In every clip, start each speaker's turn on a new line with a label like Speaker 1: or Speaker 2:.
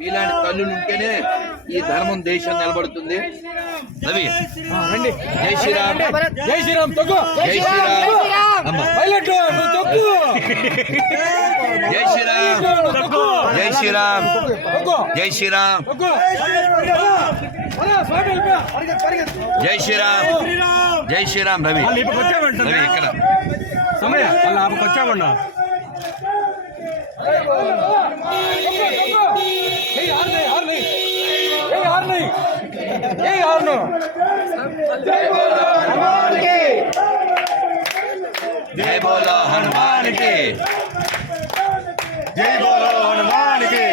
Speaker 1: ఇలాంటి తల్లులు ఉంటేనే ఈ ధర్మం దేశం నిలబడుతుంది రవి
Speaker 2: రండి
Speaker 1: జై శ్రీరామ్
Speaker 2: జై శ్రీరామ్ తగ్గు
Speaker 1: జై శ్రీరామ్
Speaker 2: పైలట్
Speaker 1: జై శ్రీరామ్ జై శ్రీరామ్ జై శ్రీరామ్. జై శ్రీరామ్ జై శ్రీరామ్ రవి ఇక్కడ
Speaker 2: సమయ వాళ్ళు
Speaker 1: जय
Speaker 2: बोलो हनुमान के। जय बोलो हनुमान के। जय हनुमान के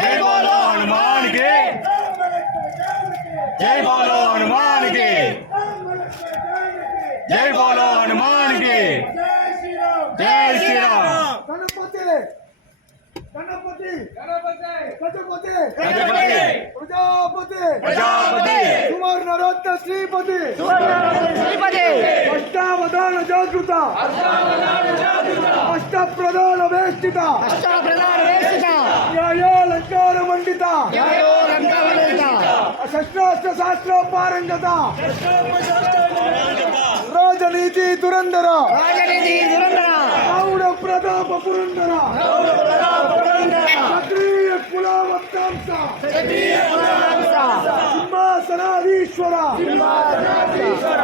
Speaker 2: जय बोलो हनुमान के जय बोलो जय बोलो
Speaker 3: గణపతి! గణపతి! ప్రజాపతి!
Speaker 2: ప్రజాపతి!
Speaker 3: కుమార్ నరోత్త శ్రీపతి! శ్రీపతి! అష్టావధాన జాగృత! అష్ట ప్రధాన వేష్టిత అష్ట మండిత శస్త్రాస్త్ర శాస్త్రోపారంగత రాజనీతి దురంధర! రాజనీతి దురంధర! ప్రతాప పురంధర! क्षत्रिय कुलावत्तांचा सिंहासनाधीश्वर.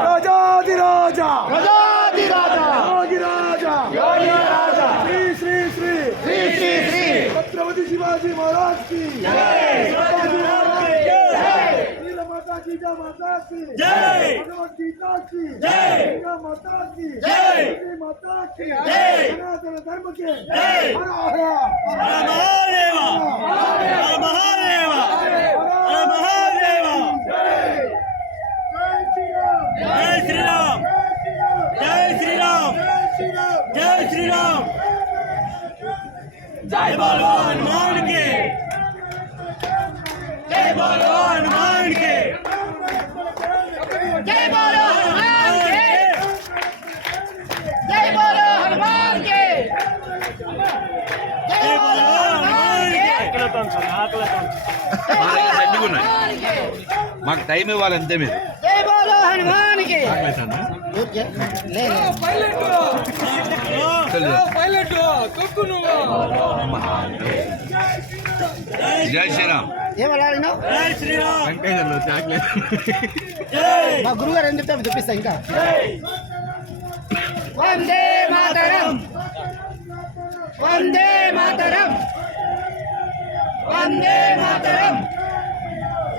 Speaker 3: राजाधिराजा राजाधिराजा योगिराजा. योगिराजा. श्री श्री श्री. श्री श्री छत्रपती शिवाजी महाराज की. दुर्गा माता की जय भगवत गीता की जय दुर्गा माता की जय माता की जय सनातन धर्म के जय हर महादेव हर
Speaker 2: महादेव हर महादेव
Speaker 3: जय
Speaker 2: श्री राम
Speaker 4: जय श्री राम जय श्री राम जय भगवान मान के
Speaker 1: మాకు టైం ఇవ్వాలి అంతే మీరు. జై శ్రీరామ్.
Speaker 4: మా గురుగారు ఏం చెప్తాడు చూపిస్తా ఇంకా. వందే మాతరం. వందే మాతరం. వందే మాతరం.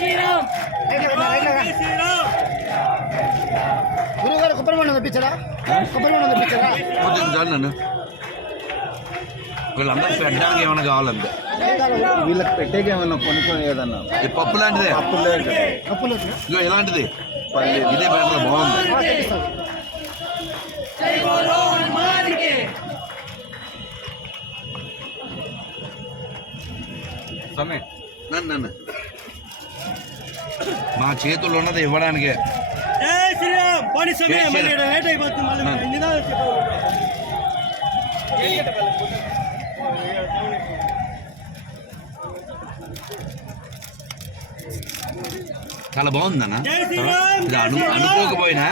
Speaker 4: శ్రీరామ్. గురువు గారు కొబ్బరి బొండం తెప్పించారా? కొబ్బరి బొండం తెప్పించారా?
Speaker 1: చాలు నన్ను వీళ్ళందరూ పెట్టడానికి ఏమైనా కావాలంతే
Speaker 5: వీళ్ళకి పెట్టేకి ఏమన్నా కొనుక్కొని ఏదన్నా.
Speaker 1: ఈ పప్పు లాంటిదే.
Speaker 4: కప్పులు
Speaker 1: ఇగో ఇలాంటిది. ఇదే బెటర్ బాగుంది. మా చేతుల్లో ఉన్నది ఇవ్వడానికే. చాలా బాగుందన్న. ఇది అను అనుకోకపోయినా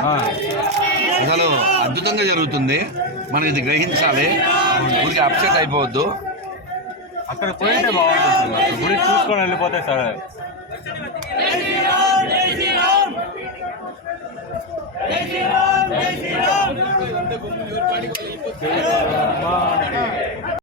Speaker 1: అసలు అద్భుతంగా జరుగుతుంది. మనం ఇది గ్రహించాలి. ఊరికి అప్సెట్ అయిపోవద్దు.
Speaker 2: అక్కడ పోయింటే బాగుంటుంది. గుడి చూసుకొని వెళ్ళిపోతే సరే.
Speaker 3: జై